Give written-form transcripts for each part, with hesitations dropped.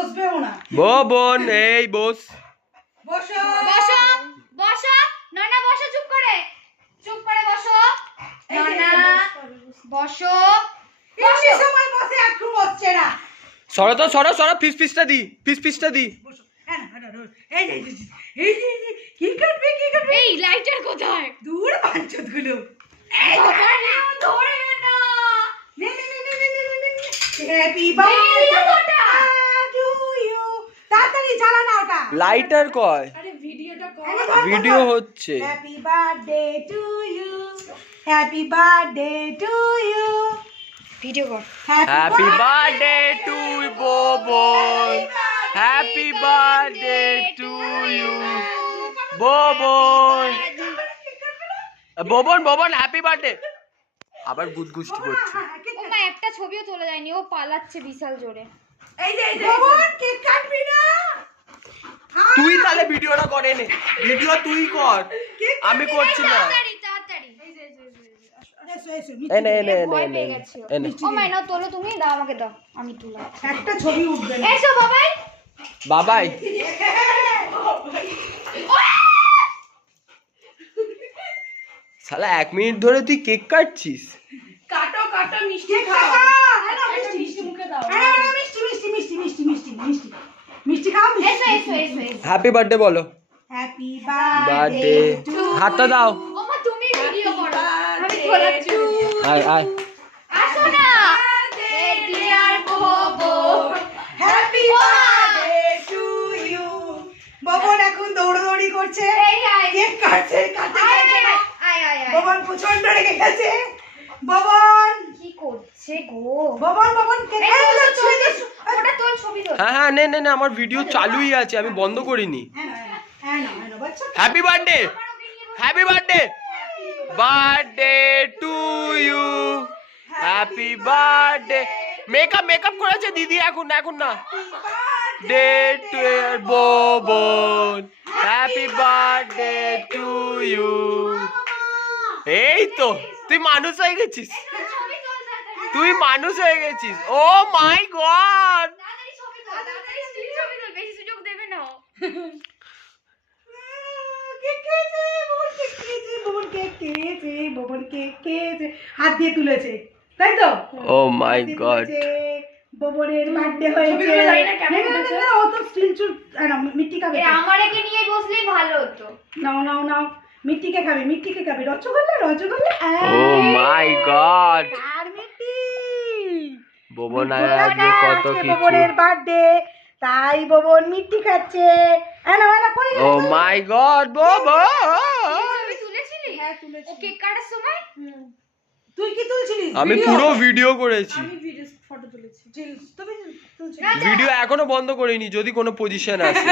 বসবেও না। বোন এই বস। বসো বসো বসো নানা, বসো চুপ করে বসো নানা, বসো। বেশি সময় বসে একটু বসছে না। সরো তো সরো ফিসটা দি বসো। হ্যাঁ না, এই যে কি করবে এই লাইটার কোথায়? দূর বাঞ্চত গুলো। বাবা না, ধরে না। Happy birthday to you. তাড়াতাড়ি জ্বালা না ওটা। লাইটার কয় আরে ভিডিওটা কর। ভিডিও হচ্ছে। Happy birthday to you, happy birthday to you, video কর। হ্যাপি বার্থডে টু বোন, হ্যাপি বার্থডে টু ইউ বোন হ্যাপি বার্থডে। আবার গুদগুষ্টি করছে। ও মা, একটা ছবিও তোলা যায়নি, ও পালাচ্ছে বিশাল জোরে। এই যে বোন কেক কাটবি না? তুই তাহলে ভিডিওটা করে নে, ভিডিও তুই কর, আমি করছি না। তাড়াতাড়ি এসো এসো ভয় পেয়ে গেছে ও। ও মা, নাও তোলো, তুমি দাও, আমাকে দাও, আমি তুলা। একটা ছবি উঠবে না। এসো বাবাই। বাবাই শালা 1 মিনিট ধরে তুই কেক কাটছিস। কাটো মিষ্টি খাও। হ্যালো মিষ্টি মুখে দাও। হ্যালো মিষ্টি খাও। এসো হ্যাপি বার্থডে বলো। হ্যাপি বার্থডে হাতটা দাও। ও মা, তুমি ভিডিও করো, আমি তোলাচ্ছি। আয় আসো না dear Bobo. Happy birthday to you. Bobon এখন দৌড়াদৌড়ি করছে। কেক কাটছে আয় ববন প্রচন্ড রেগে গেছে। ববন কি করছে গো? ববন কেক ওটা তোল, ছবি তোল। হ্যাঁ নে আমার ভিডিও চালুই আছে, আমি বন্ধ করিনি। হ্যাঁ বাচ্চা। Happy birthday birthday to you, happy birthday. Makeup করেছে দিদি, এখন না। ডে টু বোন, হ্যাপি বার্থডে টু ইউ। এই তো তুই মানুষ হয়ে গেছিস, ও মাই গড। তাড়াতাড়ি ছবি তোল, তাড়াতাড়ি ছবি তোল, বেশি সুযোগ দেবে না। ববন কেক খেয়েছে, হাত দিয়ে তুলেছে, তাই তো? ও মাই গড। ববনের বার্থডে হয়েছে। ও তো স্টিল চুল মিষ্টি খাবে। আমার একে নিয়ে বসলেই ভালো হতো। নাও মিষ্টিকে খাবে রসগোল্লা। ও মাই গড। আর মিষ্টি ববন আজকে কত কিছু। ববনের বার্থডে, তাই ববন মিষ্টি খাচ্ছে। ও মাই গড ববন। ছবি তুলেছিলি? হ্যাঁ তুলেছি। ও কেক কাটার সময় তুই কি তুলছিলিস? আমি পুরো ভিডিও করেছি। ফটো তুলেছি। তুমি তুলছিস? ভিডিও এখনো বন্ধ করিনি, যদি কোনো পজিশন আসে।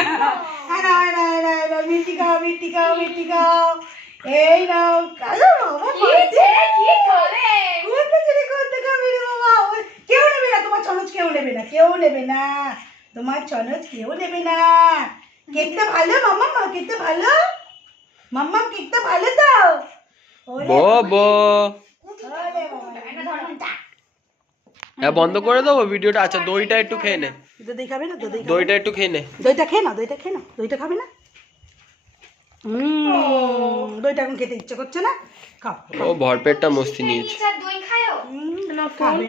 মিষ্টি খাও। এই নাও কালো বাবা। কি খাবে? করতে খাবি রে বাবা। কেউ নেবে না তোমার চনচ, কেউ নেবে না তোমার চনচ, কেউ নেবে না। কেকটা ভালো মাম্মা, কেকটা ভালো তো। ববো হ্যাঁ বন্ধ করে দেবো ভিডিওটা। আচ্ছা দইটা একটু খেয়ে নে। দই খাবে না? দইটা একটু খেয়ে নে। দইটা খেয়ে নাও। দইটা খাবে না? দইটা এখন খেতে ইচ্ছে করছে না? খাও। ও ভরপেটটা মস্তি নিয়েছে। দই খায়ও? খাবে।